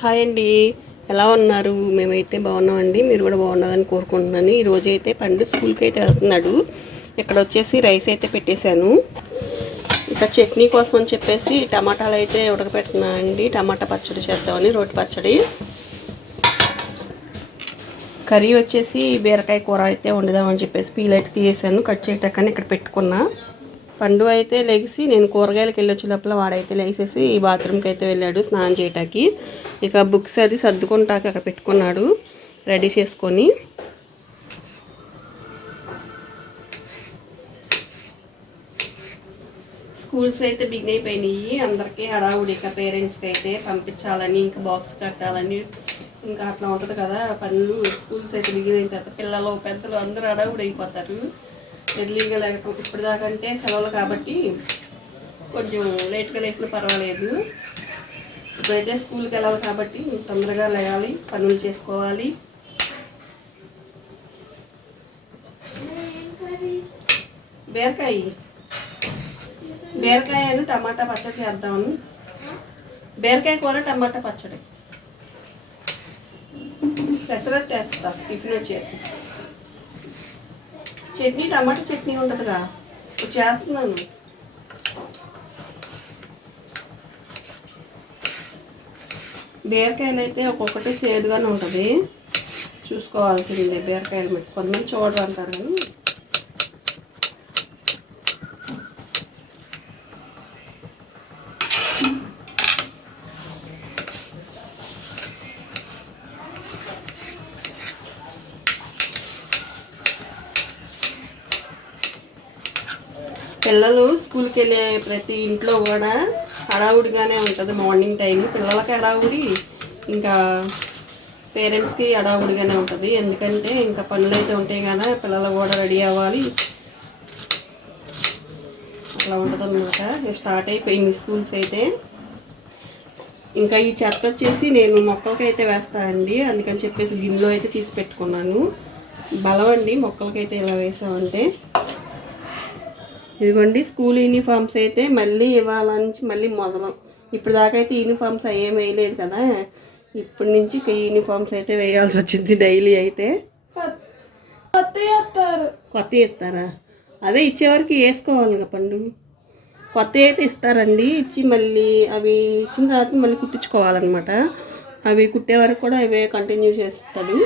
Hi అండి, ఎలా ఉన్నారు? మేమైతే బాగున్నామండి. మీరు కూడా బాగున్నారని కోరుకుంటున్నాను. ఈరోజు అయితే పండు స్కూల్కి అయితే వెళ్తున్నాడు. ఇక్కడ వచ్చేసి రైస్ అయితే పెట్టేశాను. ఇంకా చట్నీ కోసం అని చెప్పేసి టమాటాలు అయితే ఉడకపెడుతున్నా అండి. టమాటా పచ్చడి చేద్దామని, రోటి పచ్చడి. కర్రీ వచ్చేసి బీరకాయ కూర అయితే వండుదామని చెప్పేసి పీల్ అయితే తీసేసాను. కట్ చేయటాకని ఇక్కడ పెట్టుకున్నా. పండు అయితే లెగిసి నేను కూరగాయలకు వెళ్ళొచ్చే లోపల వాడైతే లేచేసి బాత్రూమ్కి అయితే వెళ్ళాడు స్నానం చేయటానికి. ఇక బుక్స్ అది సర్దుకుంటాక అక్కడ పెట్టుకున్నాడు రెడీ చేసుకొని. స్కూల్స్ అయితే బిగిన్ అయిపోయినాయి. అందరికీ హడావుడి. ఇక పేరెంట్స్కి అయితే పంపించాలని, ఇంకా బాక్స్ కట్టాలని, ఇంకా అట్లా ఉంటుంది కదా పనులు. స్కూల్స్ అయితే బిగిన్ అయిన తర్వాత పిల్లలు పెద్దలు అందరూ హడావుడి అయిపోతారు. ఎర్లీగా లేకపోతే ఇప్పటిదాకా అంటే సెలవులు కాబట్టి కొంచెం లేట్గా లేసినా పర్వాలేదు. ఇప్పుడైతే స్కూల్కి వెళ్ళాలి కాబట్టి తొందరగా లేవాలి, పనులు చేసుకోవాలి. బీరకాయ టమాటా పచ్చడి చేద్దామని. బీరకాయ కూర టమాటా పచ్చడి. పెసరట్టు వేస్తా టిఫిన్ వచ్చేసి. చట్నీ టమాటా చట్నీ ఉంటుందిగా చేస్తున్నాను. బీరకాయలు అయితే ఒక్కొక్కటి సేదుగానే ఉంటుంది, చూసుకోవాల్సిందే. బీరకాయలు పెట్టి కొంతమంది చూడరు అంటారు కానీ పిల్లలు స్కూల్కి వెళ్ళే ప్రతి ఇంట్లో కూడా హడావుడిగానే ఉంటుంది మార్నింగ్ టైం. పిల్లలకి హడావుడి, ఇంకా పేరెంట్స్కి హడావుడిగానే ఉంటుంది. ఎందుకంటే ఇంకా పనులు అయితే ఉంటాయి కదా, పిల్లలు కూడా రెడీ అవ్వాలి, అట్లా ఉంటుంది అన్నమాట. స్టార్ట్ అయిపోయింది స్కూల్స్ అయితే. ఇంకా ఈ చెత్త వచ్చేసి నేను మొక్కలకి అయితే వేస్తానండి, అందుకని చెప్పేసి గిన్నెలో అయితే తీసి పెట్టుకున్నాను. బలం అండి మొక్కలకైతే ఇలా వేసామంటే. ఇదిగోండి స్కూల్ యూనిఫామ్స్ అయితే మళ్ళీ ఇవాళ నుంచి మళ్ళీ మొదలు. ఇప్పుడు దాకా అయితే యూనిఫామ్స్ ఏం వేయలేదు కదా, ఇప్పటి నుంచి యూనిఫామ్స్ అయితే వేయాల్సి వచ్చింది డైలీ అయితే. కొత్త ఇస్తారా? అదే ఇచ్చేవరకు వేసుకోవాలి కదా పండు. కొత్త అయితే ఇస్తారండి, ఇచ్చి మళ్ళీ అవి ఇచ్చిన తర్వాత మళ్ళీ కుట్టించుకోవాలన్నమాట. అవి కుట్టే వరకు కూడా అవే కంటిన్యూ చేస్తాడు.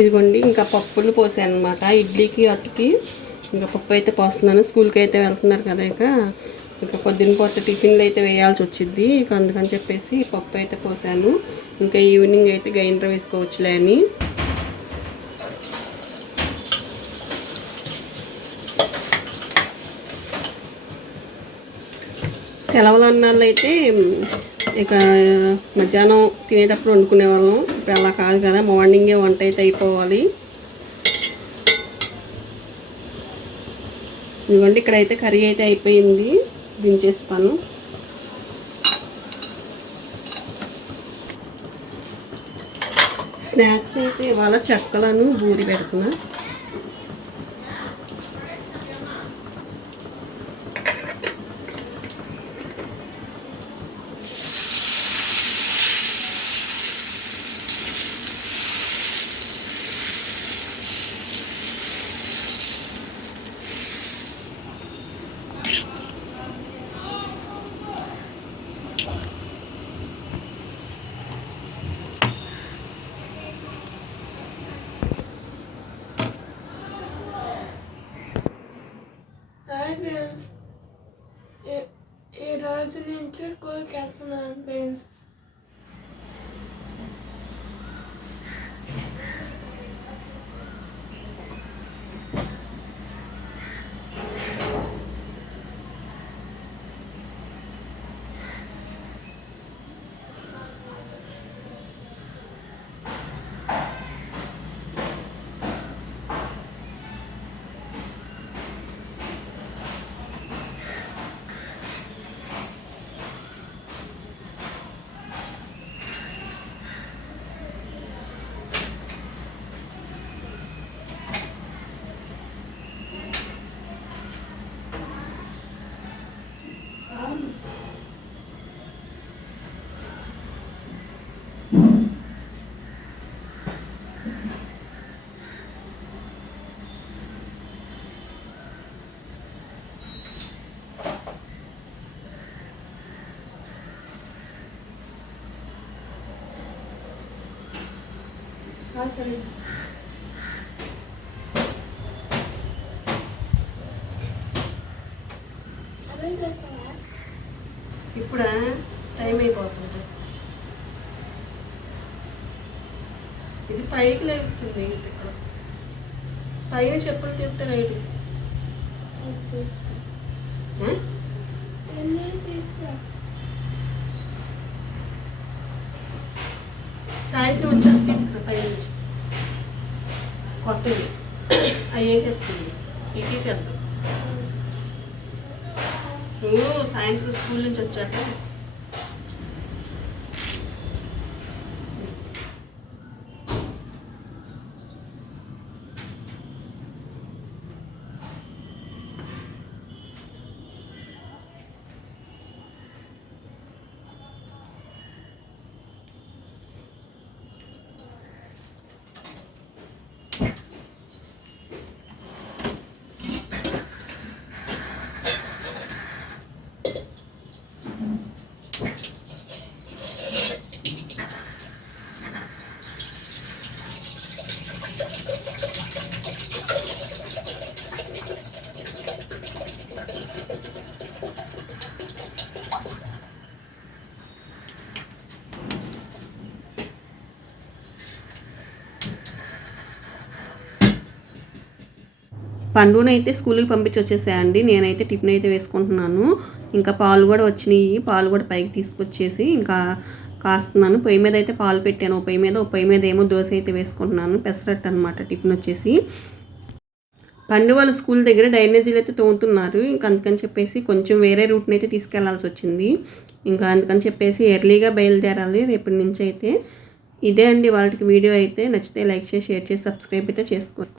ఇదిగోండి ఇంకా పప్పులు పోసాను అనమాట ఇడ్లీకి అట్టుకి. ఇంకా పప్పు అయితే పోస్తున్నాను. స్కూల్కి అయితే వెళ్తున్నారు కదా, ఇక పొద్దున్న పూట టిఫిన్లు అయితే వేయాల్సి వచ్చింది. ఇక అందుకని చెప్పేసి పప్పు అయితే పోసాను. ఇంకా ఈవినింగ్ అయితే గ్రైండర్ వేసుకోవచ్చులే అని. సెలవులు అన్నాళ్ళు అయితే ఇక మధ్యాహ్నం తినేటప్పుడు వండుకునే వాళ్ళం. ఇప్పుడు అలా కాదు కదా, మార్నింగే వంట అయితే అయిపోవాలి. ఎందుకంటే ఇక్కడైతే కర్రీ అయితే అయిపోయింది, దించేస్తాను. స్నాక్స్ అయితే ఇవాళ చెక్కలను బూరి పెడుతున్నా. ఫ్రెండ్స్, ఈ రోజు నుంచి స్కూల్కి వెళ్తున్నాను ఫ్రెండ్స్. ఇప్పుడు టైం అయిపోతుంది. ఇది పైకి లేస్తుంది. ఇక్కడ పైన చెప్పులు తిప్పితే రైట్. సాయంత్రం వచ్చాక తీసుకురా పై నుంచి కొత్తవి అవి తీసుకుంది. ఇవి తీసేద్దాం. సాయంత్రం స్కూల్ నుంచి వచ్చాక పండునైతే స్కూల్కి పంపించి వచ్చేసాయండి. నేనైతే టిఫిన్ అయితే వేసుకుంటున్నాను. ఇంకా పాలు కూడా వచ్చినాయి. పాలు కూడా పైకి తీసుకొచ్చేసి ఇంకా కాస్తున్నాను. పొయ్యి మీద అయితే పాలు పెట్టాను. పొయ్యి మీద ఏమో దోశ అయితే వేసుకుంటున్నాను. పెసరట్టు అనమాట టిఫిన్ వచ్చేసి. పండు వాళ్ళు స్కూల్ దగ్గర డ్రైనేజీలు అయితే తోముతున్నారు. ఇంకా అందుకని చెప్పేసి కొంచెం వేరే రూట్ని అయితే తీసుకెళ్లాల్సి వచ్చింది. ఇంకా అందుకని చెప్పేసి ఎర్లీగా బయలుదేరాలి రేపటి నుంచి అయితే. ఇదే అండి వాళ్ళకి వీడియో అయితే. నచ్చితే లైక్ చేసి షేర్ చేసి సబ్స్క్రైబ్ అయితే చేసుకోండి.